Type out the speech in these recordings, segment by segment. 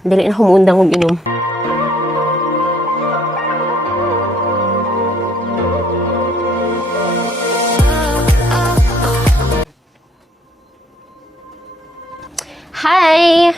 dili na humundang og inom. Hi!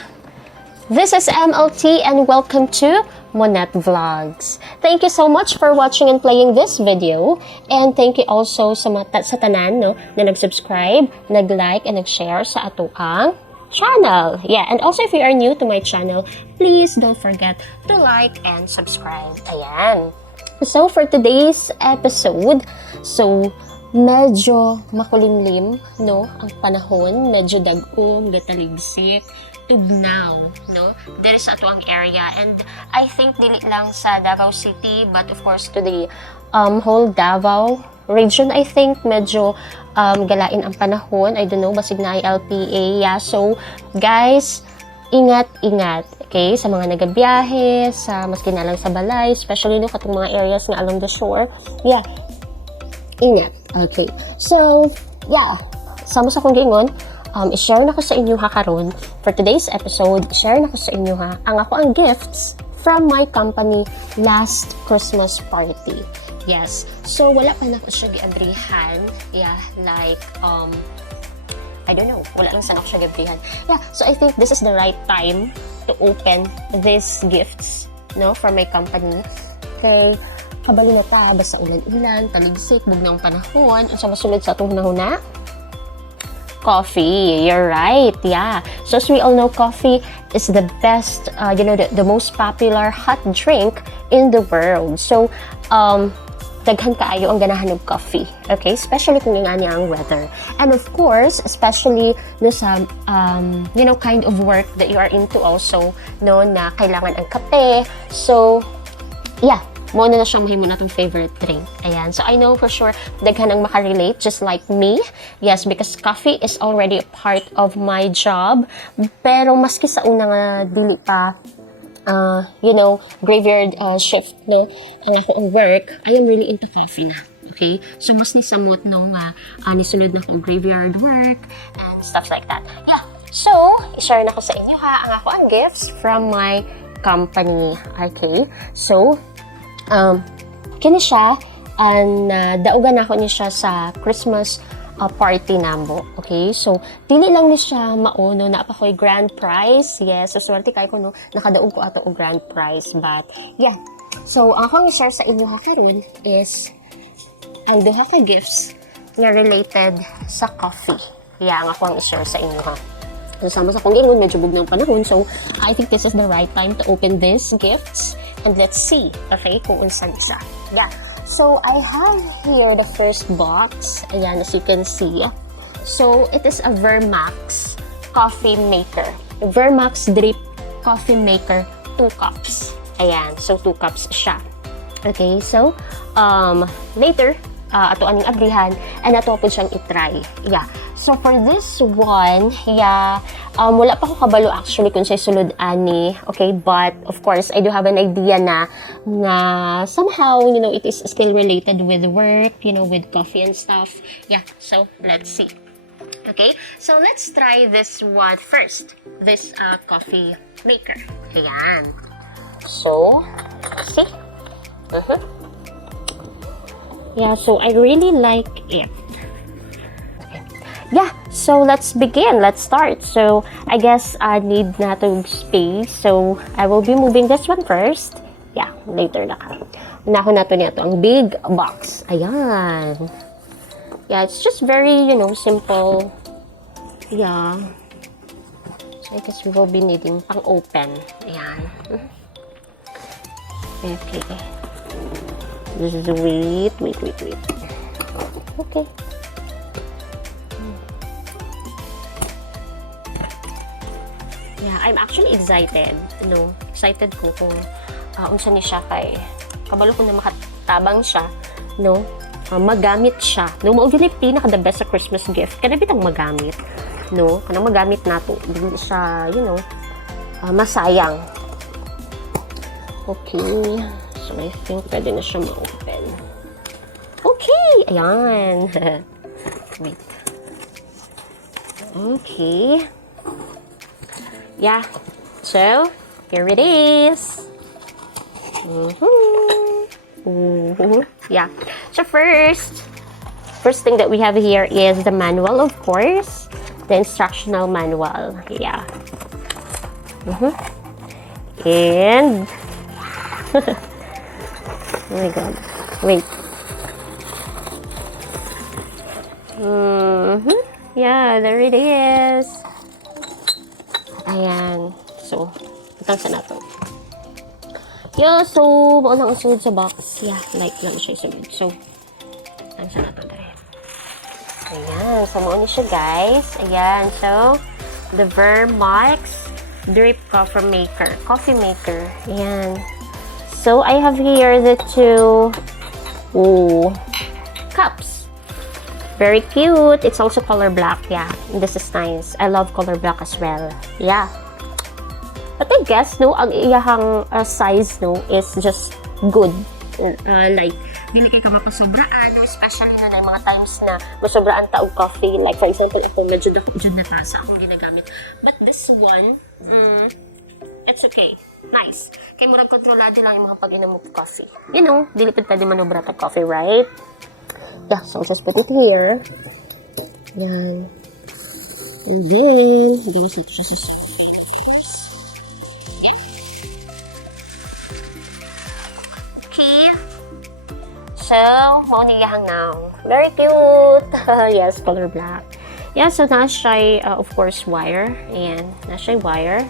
This is MLT and welcome to Monet Vlogs. Thank you so much for watching and playing this video. And thank you also sa tanan no, na nag-subscribe, nag-like, and nag-share sa atoang channel. Yeah, and also if you are new to my channel, please don't forget to like and subscribe. Ayan. So for today's episode, medyo makulimlim, no? Ang panahon, medyo dagom, gataligsik, bugnaw, no? There is ato ang area, and I think dili lang sa Davao City, but of course to the whole Davao region, I think medyo galain ang panahon. I don't know, basig na LPA. Yeah, so guys, ingat-ingat, okay? Sa mga nagabiyahe, sa maski na lang sa balay, especially no katong mga areas nga along the shore. Yeah, ingat. Okay. So, yeah, sama sa kong gingon, i-share na ko sa inyo ha karon for today's episode. Share na ko sa inyo ha ang ako ang gifts from my company last Christmas party. Yes. So wala pa na ko siya giabrihan. Yeah, like I don't know, wala lang sa ako siya giabrihan. Yeah, so I think this is the right time to open these gifts, no, from my company. Okay, kabalo na ta basta ulan-ulan, taligsik, bugnaw ang panahon, unsa masulod sa atong hunahuna? Coffee, you're right. Yeah. So as we all know, coffee is the best, the most popular hot drink in the world. So, daghan kaayo ang ganahan ng coffee. Okay? Especially kung nga niya ang weather. And of course, especially no sa, kind of work that you are into also, no, na kailangan ang kape. So, yeah. Mo na siyang mahimo natong favorite drink. Ayan. So, I know for sure, daghan ang makarelate, just like me. Yes, because coffee is already a part of my job. Pero, maski sa una nga, dili pa, graveyard shift, no, ang ako ang work, I am really into coffee na. Okay? So, mas nisamot nung nisunod na akong graveyard work and stuff like that. Yeah. So, i-share na ko sa inyo ha, ang ako ang gifts from my company. Okay? So, kini siya, daugan ako niya siya sa Christmas party nambo. Okay? So, dili lang ni siya mauno na pa ko'y grand prize. Yes, so swerte kay ko no, nakadaog ko ato og grand prize. But, yeah. So, ako ang share sa inyo ha karon is ang duha ka gifts na related sa coffee. Yeah, ang ako ang i-share sa inyo ha. So, sama sa kong gingon, medyo bugnaw panahon. So, I think this is the right time to open these gifts. And let's see, okay, kung unsan isa. Yeah. So, I have here the first box. Ayan, as you can see. So, it is a Vermax coffee maker. Vermax drip coffee maker, 2 cups. Ayan, so 2 cups siya. Okay, so, later, ato aning abrihan, and ato po siyang itry. Yeah. So, for this one, yeah, wala pa ko kabalo actually kung siya sulod ani. Okay, but of course, I do have an idea na somehow, it is still related with work, with coffee and stuff. Yeah, so let's see. Okay, so let's try this one first. This coffee maker. Ayan. So, see? Yeah, so I really like it. Yeah, so let's begin. Let's start. So, I guess I need na to space. So, I will be moving this one first. Yeah, later na ka. Unahon nato niya to ang big box. Ayan. Yeah, it's just very, simple. Yeah. So, I guess we will be needing pang-open. Ayan. Okay. Just wait. Okay. Yeah, I'm actually excited. Excited ko kung unsa ni siya kay kabalo ko na makatabang siya, magamit siya. Mao gyud pinaka the best sa Christmas gift. Kada bitang magamit, kanang magamit nato. Dili siya, masayang. Okay. So I think pwede na siya ma-open. Okay, ayan. Wait. Okay. Yeah. So, Here it is. Yeah. So first thing that we have here is the manual, of course. The instructional manual. Yeah. And oh my god. Wait. Yeah, there it is. Ayan. So, itang sa nato. Yeah, so, mauna ang sunod sa box. Yeah, like lang siya sunod. So, itang sa nato dahil. Ayan. So, mauna siya, guys. Ayan. So, the Vermax Drip Coffee Maker. Ayan. So, I have here the two cups. Very cute. It's also color black. Yeah, this is nice. I love color black as well. Yeah. But I guess, no, ang iyahang size, no, is just good. Like, dili kay ka mapasobraan, especially na mga times na masobraan taog coffee. Like, for example, ako medyo jud na tasa akong ginagamit. But this one, it's okay. Nice. Kay murag kontrolado lang yung mga pag-inom mo coffee. You know, dili pud pwede manobra tag coffee, right? Yeah, so I'll just put it here. Yan. And then, lagyan natin siya sa okay. So, mauniyahang now. Very cute. Yes, color black. Yeah, so na siya, of course, wire. Ayan, na siya wire.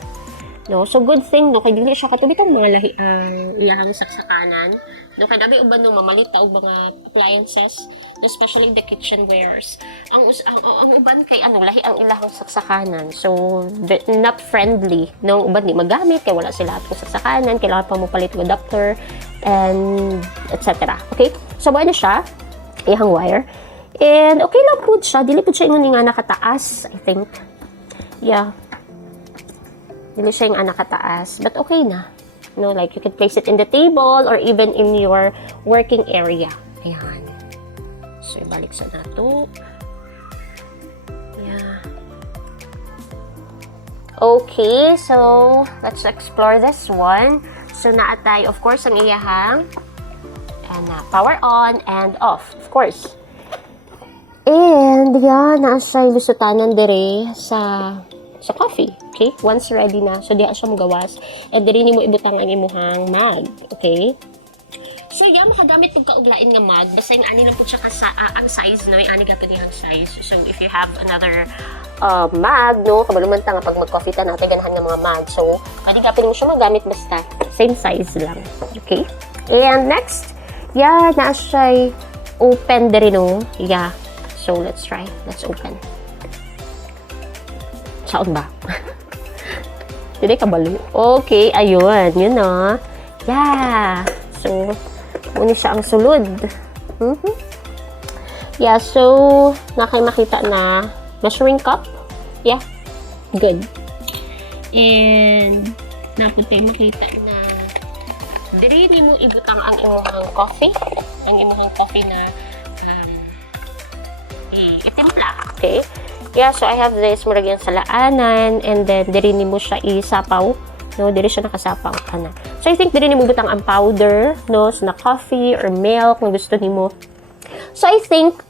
No, so good thing, no, kay dili siya katulad ang mga iyahang saksakanan. No, kay dabi uban no mamalita og mga appliances, especially the kitchenwares. Ang uban kay lahi ang ilahang saksakanan. So not friendly. No, uban di magamit kay wala sila atong saksakanan, kailangan pa mo palit og adapter and etc. Okay? So buhay na siya, iyahang wire. And okay lang pud siya, dili pud siya ingon nga nakataas, I think. Yeah. Dili siya yung nakataas, but okay na. No, like you can place it in the table or even in your working area. Ayan. So, ibalik sa nato. Yeah. Okay, so let's explore this one. So, naatay, of course, ang iyahang and power on and off, of course. And, yeah, naasay lusutanan dire sa coffee. Okay? Once ready na, so diha siya magawas. And diri nimo ibutang ang imuhang mag. Okay? So, yeah, makagamit pag kauglain nga mag. Basta yung ani lang po siya ang size, no? Yung ani gato niyang size. So, if you have another mag, no? Kabalumanta nga pag mag-coffee ta natin, ganahan nga mga mag. So, pwede gapin mo siya magamit basta same size lang. Okay? And next, yeah, naa siya open diri, no? Yeah. So, let's try. Let's open. Saan ba? Hindi kabalo. Okay, ayun. Yun na. Yeah. So, muna siya ang sulod. Yeah, so, makita na measuring cup. Yeah. Good. And, napunta makita na diri mo ibutang ang imuhang coffee. Ang imuhang coffee na itimpla. Okay? Yeah, so I have this murag yung salaanan and then diri nimo siya isapaw, no, diri siya nakasapaw kana. So I think diri nimo butang ang powder, no, na coffee or milk kung gusto nimo. So I think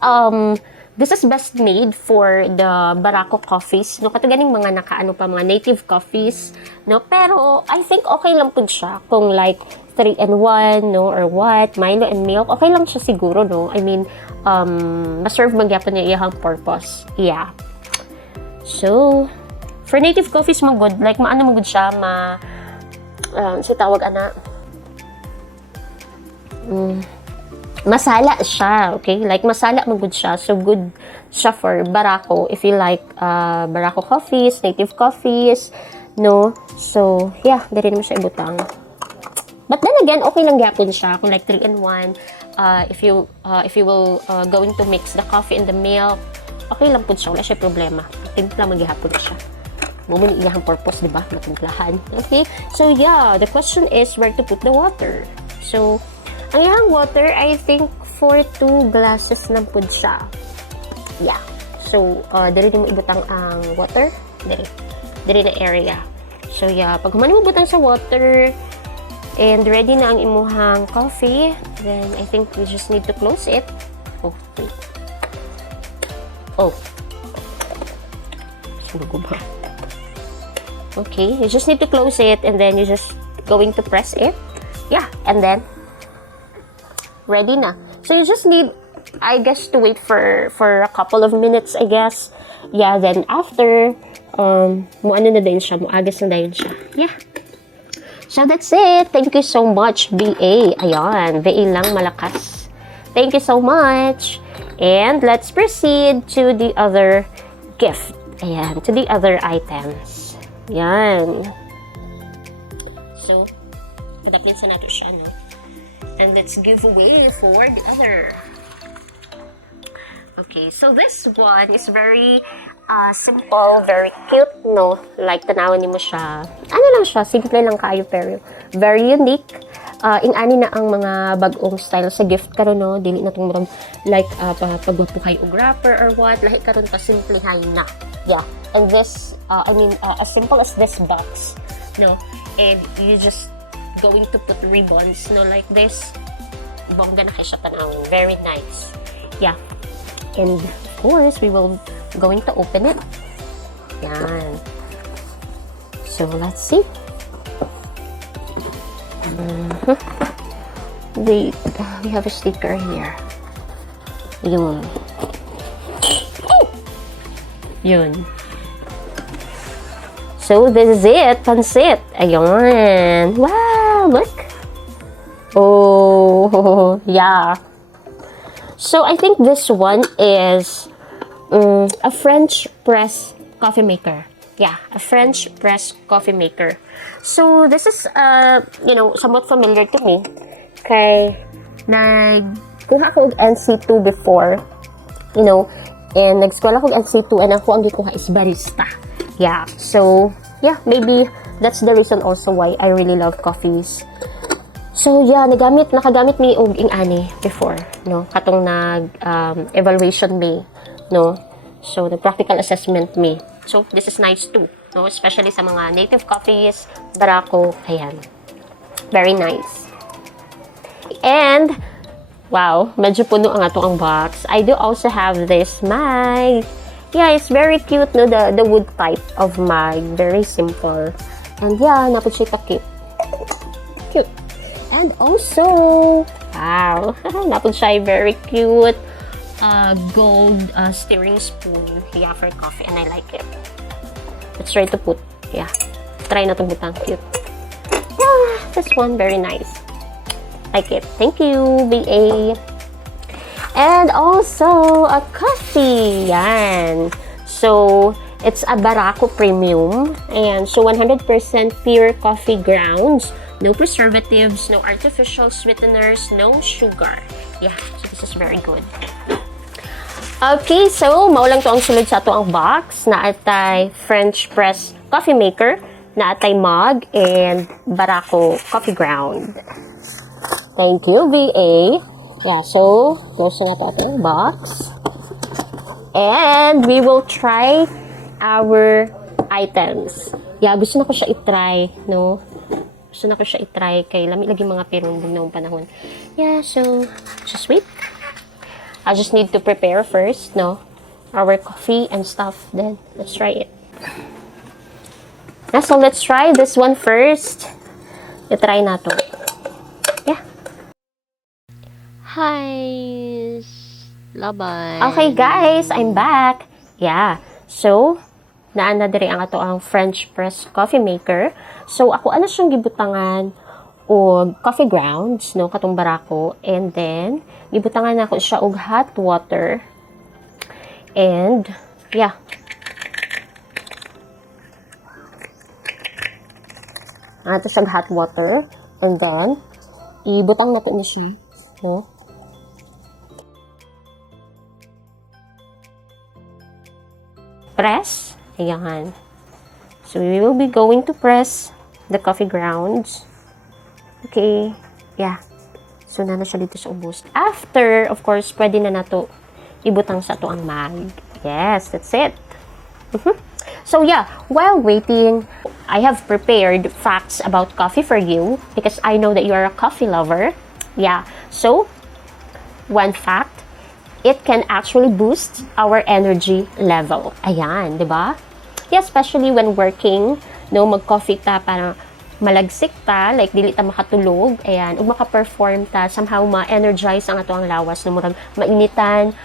this is best made for the Barako coffees, no, katuganing mga nakaano pa mga native coffees, no, pero I think okay lang pud siya kung like 3-in-1, no, or what, Milo and milk, okay lang siya siguro, no. I mean, ma-serve magyapon niya iyang purpose. Yeah. So, for native coffees mo good, like maano mo good siya, sa tawag masala siya, okay? Like masala mo good siya, so good siya for Barako if you like Barako coffees, native coffees, no? So, yeah, dali mo siya ibutang. But then again, okay lang gyapon siya kung like 3-in-1. If you will going to mix the coffee and the milk, okay lang po siya, wala siya problema. Timpla maghihapon siya. Mumuni iyahang purpose, di ba? Matimplahan. Okay? So, yeah, the question is where to put the water. So, ang iyahang water, I think for 2 glasses lang po siya. Yeah. So, diri mo ibutang ang water. Diri na area. So, yeah. Pag humani mo butang sa water, and ready na ang imuhang coffee, then I think we just need to close it. Oh, wait. Oh. Sunog ba? Okay, you just need to close it, and then you're just going to press it. Yeah, and then ready na. So you just need, I guess, to wait for a couple of minutes, I guess. Yeah, then after, mo ano na din siya, mo agas na din siya. Yeah. So that's it. Thank you so much, BA. Ayan, BA lang malakas. Thank you so much. And let's proceed to the other gift. Ayan, to the other items. Ayan. So, padaplin sa natin siya, no? And let's give away for the other. Okay, so this one is very simple, very cute, no? Like, tanawin mo siya. Ano lang siya, simple lang kayo, pero very unique. Ingani na ang mga bagong style sa gift karon, no? Dili na itong marang, like, pagwapuhay o wrapper or what. Lahi karon pa, simple hayin na. Yeah, and this, as simple as this box, no? And you just going to put ribbons, no? Like this. Bongga na kayo siya tanawin. Very nice. Yeah. And of course, we will going to open it. Yan. So let's see. Wait, we have a sticker here. Yun. Oh! Yun. So this is it, pansit. Ayun. Wow, look. Oh, yeah. So, I think this one is a French press coffee maker. Yeah, a French press coffee maker. So, this is, somewhat familiar to me. Kay, nagkuha ko ng NC2 before, and nag-school ako ng NC2, and ako ang gikuha is barista. Yeah, so, yeah, maybe that's the reason also why I really love coffees. So, yeah, nakagamit mi og ingani before, no? Katong evaluation me, no? So, the practical assessment me. So, this is nice too, no? Especially sa mga native coffees, barako, ayan. Very nice. And, wow, medyo puno ang atong box. I do also have this mug. Yeah, it's very cute, no? The wood type of mug. Very simple. And yeah, napod siya cute. Cute. And also, wow, napod siya very cute gold stirring spoon. Yeah, for coffee, and I like it. Let's try to put, yeah, try na to butang cute. Yeah, this one, very nice. Like it. Thank you, BA. And also, a coffee. Yan. So, it's a Barako Premium. Ayan. So, 100% pure coffee grounds. No preservatives, no artificial sweeteners, no sugar. Yeah, so this is very good. Okay, so maulang to ang sulod sa ato ang box. Naatay French press coffee maker, naatay mug, and Barako coffee ground. Thank you, VA. Yeah, so close na natin ang box. And we will try our items. Yeah, gusto na ko siya i-try, no? Gusto na ko siya i-try kay lami lagi mga pirong bugnaw panahon. Yeah, so just wait. I just need to prepare first, no? Our coffee and stuff. Then let's try it. Yeah, so let's try this one first. I-try na to. Yeah. Hi. Laban. Okay, guys, I'm back. Yeah. So, naana diri ang ato ang French press coffee maker. So, ako ano siyang gibutangan og coffee grounds, no, katong Barako, and then gibutangan ako siya og hot water. And yeah. Ato siyang hot water, and then ibutang natin na siya, no. Press. Ayan. So, we will be going to press the coffee grounds. Okay. Yeah. So, na siya dito sa ubos. After, of course, pwede na nato ibutang sa to ang mug. Yes, that's it. So, yeah. While waiting, I have prepared facts about coffee for you because I know that you're a coffee lover. Yeah, so one fact, it can actually boost our energy level. Ayan, di ba? Yeah, especially when working, no, mag-coffee ta para malagsik ta, like dili ta makatulog, ayan, ug maka-perform ta, somehow ma-energize ang ato ang lawas, no, murag mainitan,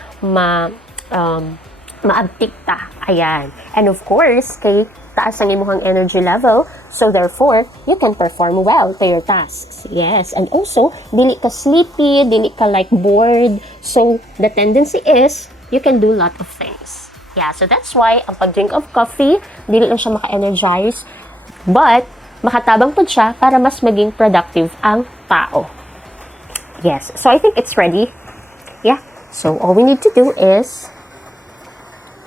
maabtik ta, ayan. And of course, kay taas ang imuhang energy level, so therefore, you can perform well to your tasks. Yes, and also, dili ka sleepy, dili ka like bored, so the tendency is, you can do a lot of things. Yeah, so that's why, ang pag-drink of coffee, dili lang siya maka-energize, but, makatabang po siya para mas maging productive ang tao. Yes, so I think it's ready. Yeah, so all we need to do is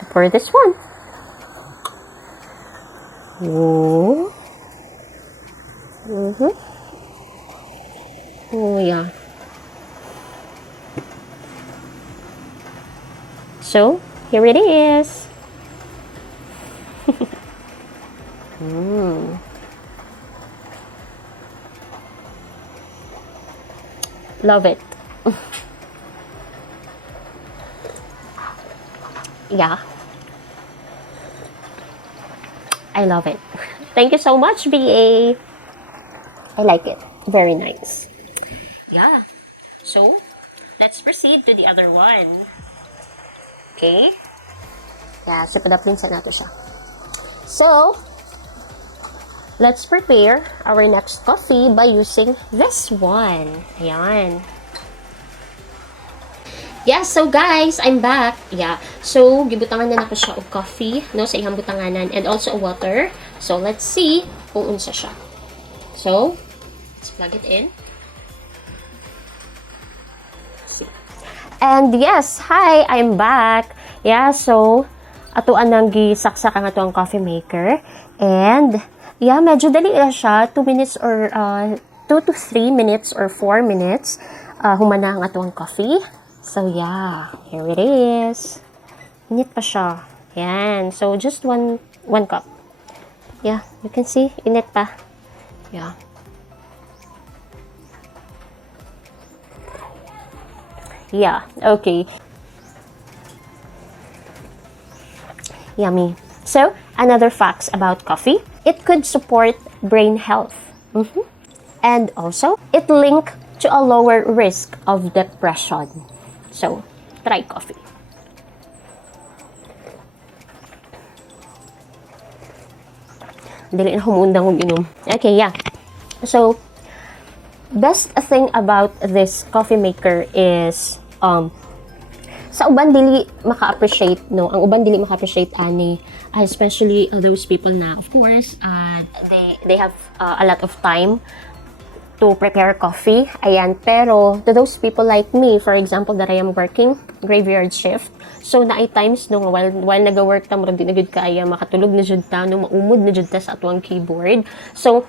to pour this one. Oh. Oh, yeah. So, here it is. Love it. Yeah. I love it. Thank you so much, BA. I like it. Very nice. Yeah. So, let's proceed to the other one. Okay? Yeah, sipadapin sa nato siya. So, let's prepare our next coffee by using this one. Ayan. Yeah, so guys, I'm back. Yeah, so gibutangan na nako siya og coffee, no, sa ihang butanganan, and also water. So let's see kung unsa siya. So, let's plug it in. See. And yes, hi, I'm back. Yeah, so ato anang gisaksak ang ato ang coffee maker, and yeah, medyo dali na siya, 2 minutes or 2 to 3 minutes or 4 minutes humana ang ato ang coffee. So, yeah. Here it is. Init pa siya. Yan. So, just one cup. Yeah. You can see, init pa. Yeah. Yeah. Okay. Yummy. So, another facts about coffee. It could support brain health. And also, it linked to a lower risk of depression. So, try coffee. Dili na humundang og inom. Okay, yeah. So, best thing about this coffee maker is, sa uban dili maka-appreciate, no? Ang uban dili maka-appreciate ani, especially those people na, of course, they have a lot of time to prepare coffee. Ayan, pero to those people like me, for example, that I am working graveyard shift, so na ay times no while naga-work ta murag di na gud kaya makatulog na jud ta, no, maumod na jud ta sa atuang keyboard. So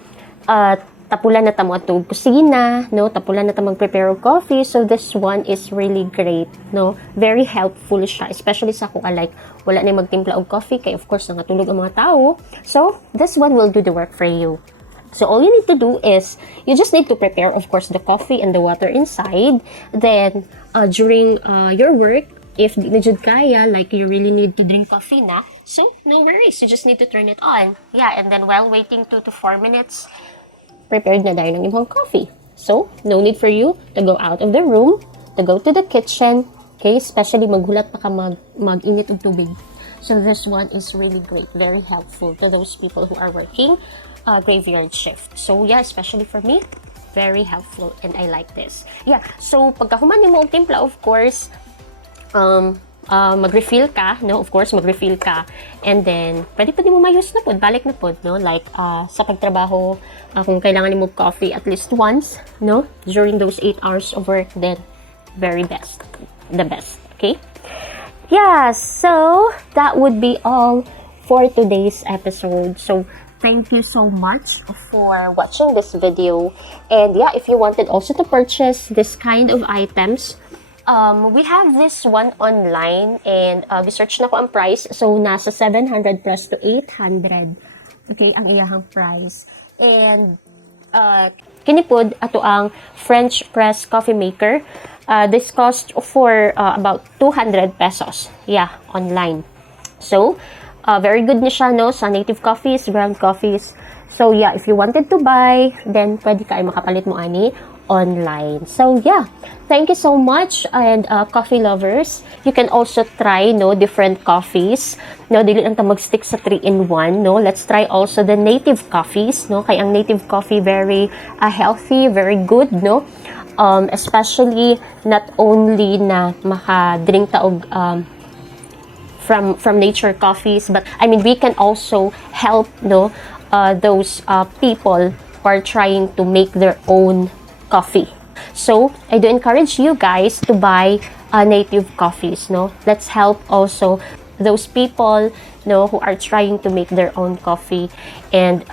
tapulan na ta mo atong kusina, no, tapulan na ta mag-prepare og coffee. So this one is really great, no, very helpful siya, especially sa kung like wala na magtimpla og coffee kay of course nangatulog ang mga tao. So this one will do the work for you. So all you need to do is, you just need to prepare, of course, the coffee and the water inside. Then, during your work, if di na jud kaya, like you really need to drink coffee na, so no worries, you just need to turn it on. Yeah, and then while waiting 2 to 4 minutes, prepared na dahil ng imong coffee. So, no need for you to go out of the room, to go to the kitchen, okay? Especially maghulat pa ka mag-init og tubig. So this one is really great, very helpful to those people who are working graveyard shift. So yeah, especially for me, very helpful, and I like this. Yeah, so pagkahuman nimo og timpla, of course, mag-refill ka, no? Of course, mag-refill ka, and then pwede pa din mo ma-use na pod, balik na pod, no? Like sa pagtrabaho, kung kailangan nimo coffee at least once, no? During those 8 hours of work, then very best, the best. Okay. Yeah, so that would be all for today's episode. So thank you so much for watching this video. And yeah, if you wanted also to purchase this kind of items, we have this one online, and we search na ko ang price. So nasa 700 plus to 800 Okay, ang iyahang price. And kinipod ato ang French press coffee maker. This cost for about 200 pesos. Yeah, online. So, very good na siya, no, sa native coffees, ground coffees. So, yeah, if you wanted to buy, then pwede ka ay makapalit mo ani online. So, yeah, thank you so much. And coffee lovers, you can also try, no, different coffees. No, dili lang ta mag-stick sa 3-in-1, no. Let's try also the native coffees, no. Kay ang native coffee very healthy, very good, no. Especially not only na maka-drink ta og from nature coffees, but I mean we can also help, no, those people who are trying to make their own coffee. So I do encourage you guys to buy native coffees, no. Let's help also those people, no, who are trying to make their own coffee and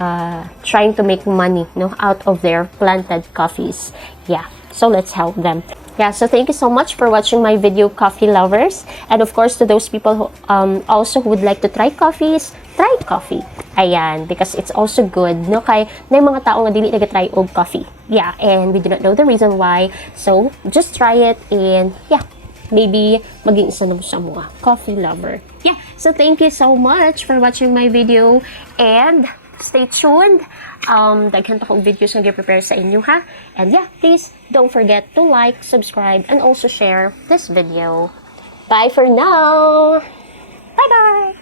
trying to make money, no, out of their planted coffees. Yeah, so let's help them. Yeah, so thank you so much for watching my video, coffee lovers. And of course, to those people who also who would like to try coffees, try coffee. Ayan, because it's also good, no? Kay na mga tao nga dili nagatry og coffee. Yeah, and we do not know the reason why. So, just try it and yeah, maybe maging isa na mo sa mga coffee lover. Yeah, so thank you so much for watching my video and stay tuned. Daghan pa kong videos nga i-prepare sa inyo, ha? And yeah, please don't forget to like, subscribe, and also share this video. Bye for now! Bye-bye!